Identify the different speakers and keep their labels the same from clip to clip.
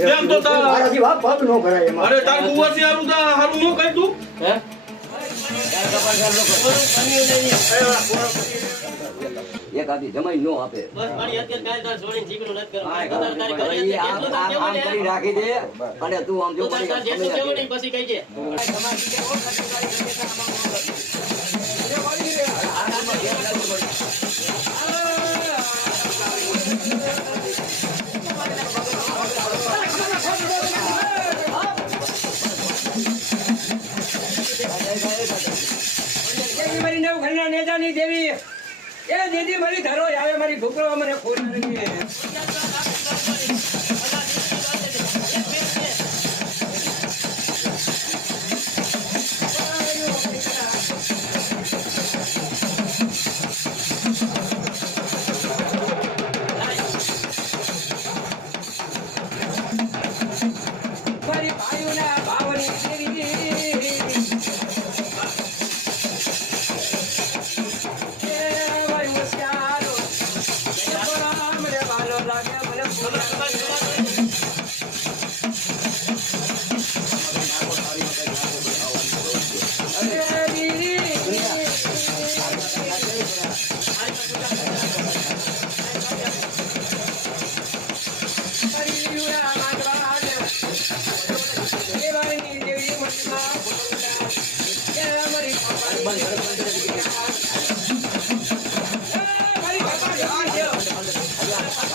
Speaker 1: કેમ તો તાર-
Speaker 2: આખી વાત પગ નો ભરાય એમાં.
Speaker 1: અરે તાર કુંવરથી હારું તા હારું નો કહી તું?
Speaker 3: હે?
Speaker 4: એક આધી જમાઈ નો આપે. રાખી દે. અને તું આમ જો
Speaker 3: પછી
Speaker 5: કરવાનું. મારી ઘરના નેજાની દેવી એ દીદી મારી ધરો આવે મારી ભૂકરો મને ખોરી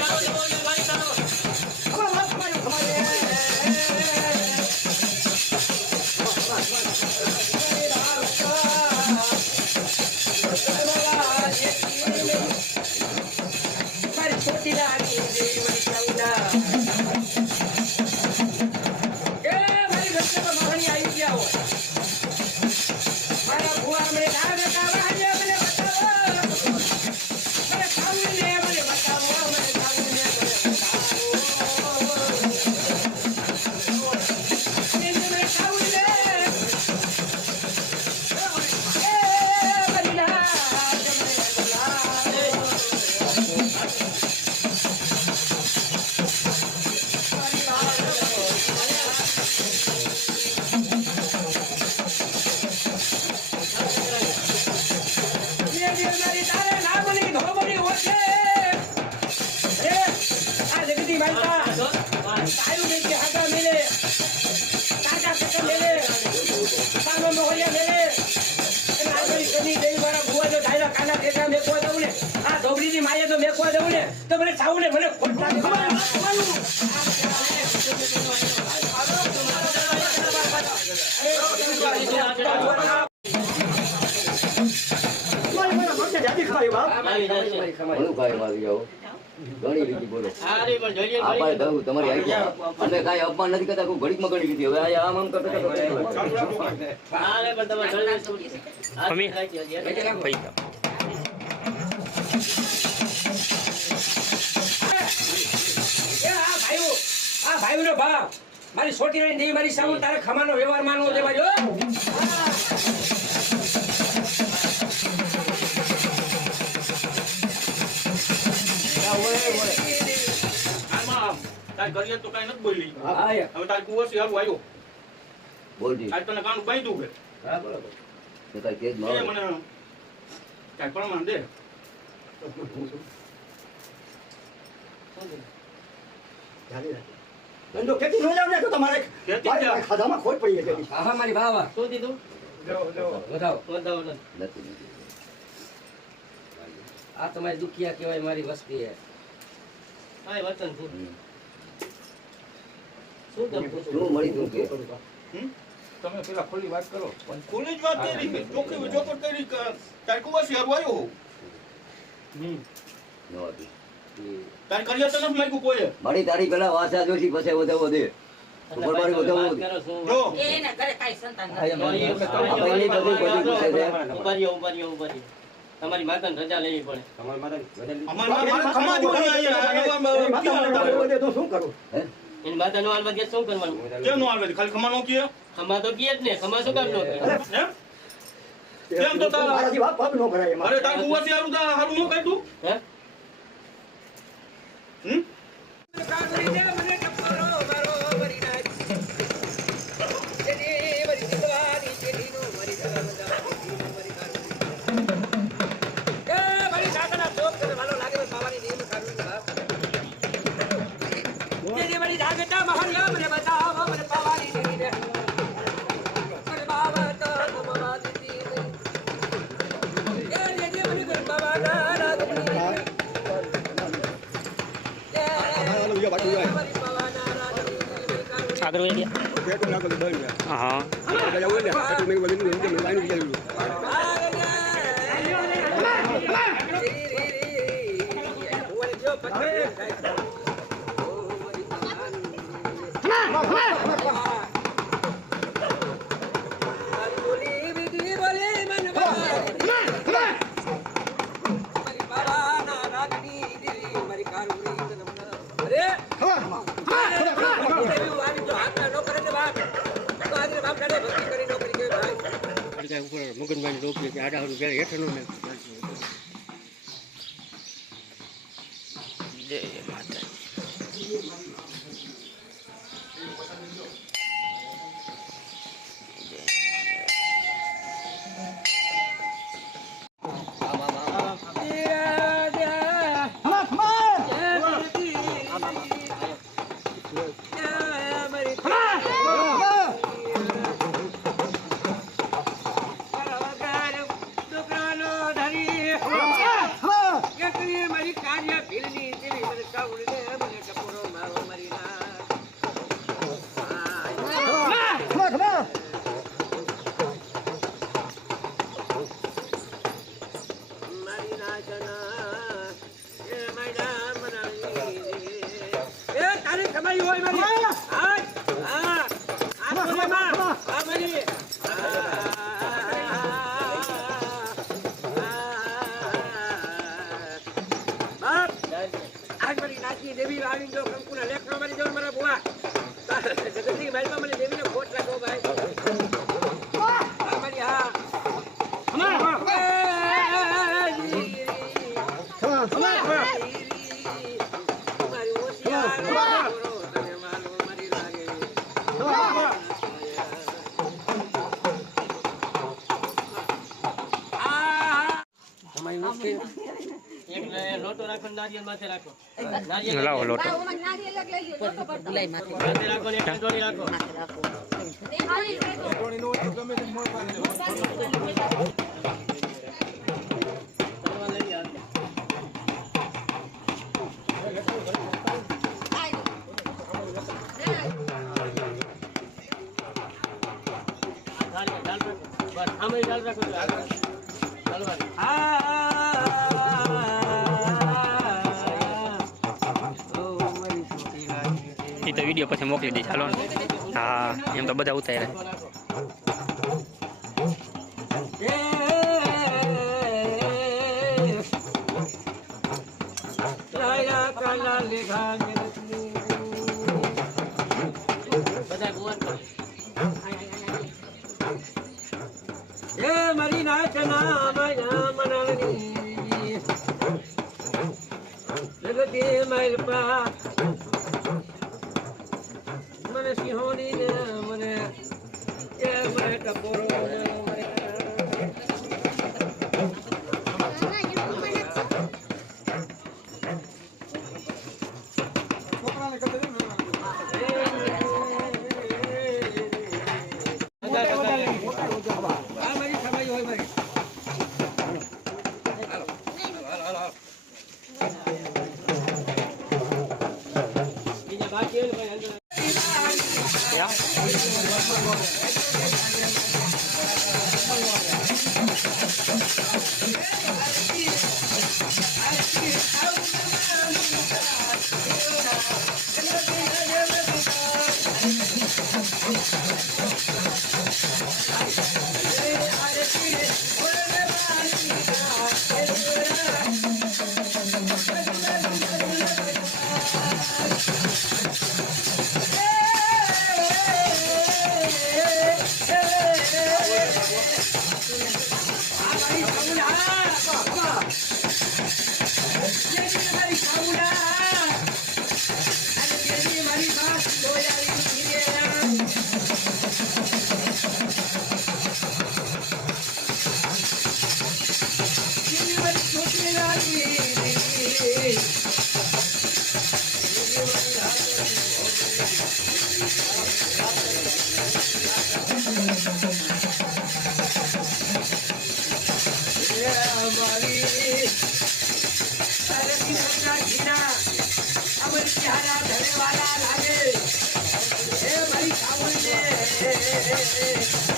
Speaker 3: 何?
Speaker 4: પાય દઉં તમારી આજ્ઞા અમે કાંઈ અપમાન નથી કરતા કોઈ ઘડીકમાં ઘડી લીધી હવે આ આમ આમ કરતા
Speaker 5: આ ભાઈઓનો ભાવ મારી છોટી રહી નહીં મારી સામે તારે ખમાનો વ્યવહાર માનવો છે ભાઈ હો.
Speaker 1: તારી ઘરિયા તો કાંઈ નથી બોલી.
Speaker 5: હા.
Speaker 1: હવે તારી કુંવરથી હારું આવ્યો.
Speaker 4: બોલજી
Speaker 1: આજ તને કાનું બાંધ્યું છે?
Speaker 4: તો કાંઈ તેજ
Speaker 1: એ
Speaker 4: માં
Speaker 1: મને કાંઈ દે
Speaker 2: જાતિ રાખી. ધંધો ખેતી નો જાવ ને તો તમારે
Speaker 1: ખેતી
Speaker 2: ખાધામાં ખોટ પડી જાય
Speaker 5: હા હા મારી ભાવા.
Speaker 3: શું દીધું?
Speaker 5: વધાવો.
Speaker 3: વધાવો નથી.
Speaker 4: નથી નથી.
Speaker 5: આ તમારી દુખિયા કહેવાય મારી વસ્તી હે.
Speaker 3: હા, એ વચન શું
Speaker 4: શું મળી તું
Speaker 1: તમે પેલા ખુલ્લી વાત કરો. ખુલ્લી જ વાત કરી ચોખ્ખી કે હારું આવ્યો? હોઉં.
Speaker 4: ન હતી.
Speaker 1: તારી
Speaker 4: મારી તારી પેલા વાસા જોશી પછી
Speaker 3: વધે રહ્યો. તમારી માતા રજા લેવી પડે.
Speaker 2: શું કરું?
Speaker 3: એની માતા નો હાલવા શું કરવાનું?
Speaker 1: કેમ નો ખાલી ખમા નો કીએ?
Speaker 3: ખમા તો કીએ જ ને ખમા શું કામ નો?
Speaker 1: કેમ તો તાર-
Speaker 2: મારાથી નો ભરાય
Speaker 1: અરે તાર કુંવરથી હારું તા હારું નો કહી
Speaker 3: હે?
Speaker 5: Thank you.
Speaker 3: આગળ વહી ગયા
Speaker 2: રહે.
Speaker 3: હા
Speaker 2: મગનભાઈ રોકી કે આડા હારું ઘેર હેઠળનું ને
Speaker 3: જય માતા
Speaker 5: મારી દેવી આવીને કંકુના લેખનો મારી જો મારા બુઆ જગતની ભાઈમાં મને દેવીને ખોટ લાગો ભાઈ. મારી હા. લોટો રાખો નારિયેલ માથે રાખો. નારિયેલ
Speaker 3: લાવો લોટો.
Speaker 5: માથે રાખો ને એક કંટોળી રાખો. તલવાર લઈ આવો. નારિયેળ ઢાલ રાખો. બસ આમે ઢાલ રાખો
Speaker 3: વિડીયો પછી મોકલી દઈશ હાલો ને હા એમ તો બધા ઉતાર્યા
Speaker 5: બધા ભુવન કરો. એ મારી નાચના માયા મનાવની જગતે માલ પા મને સિંહોની ને મને કે મને ટપોરો yeah.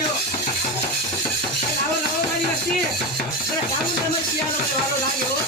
Speaker 5: આવ્યો આવો નવો મારી વસ્તી સાબુ તમે શિયાળો લાગ્યો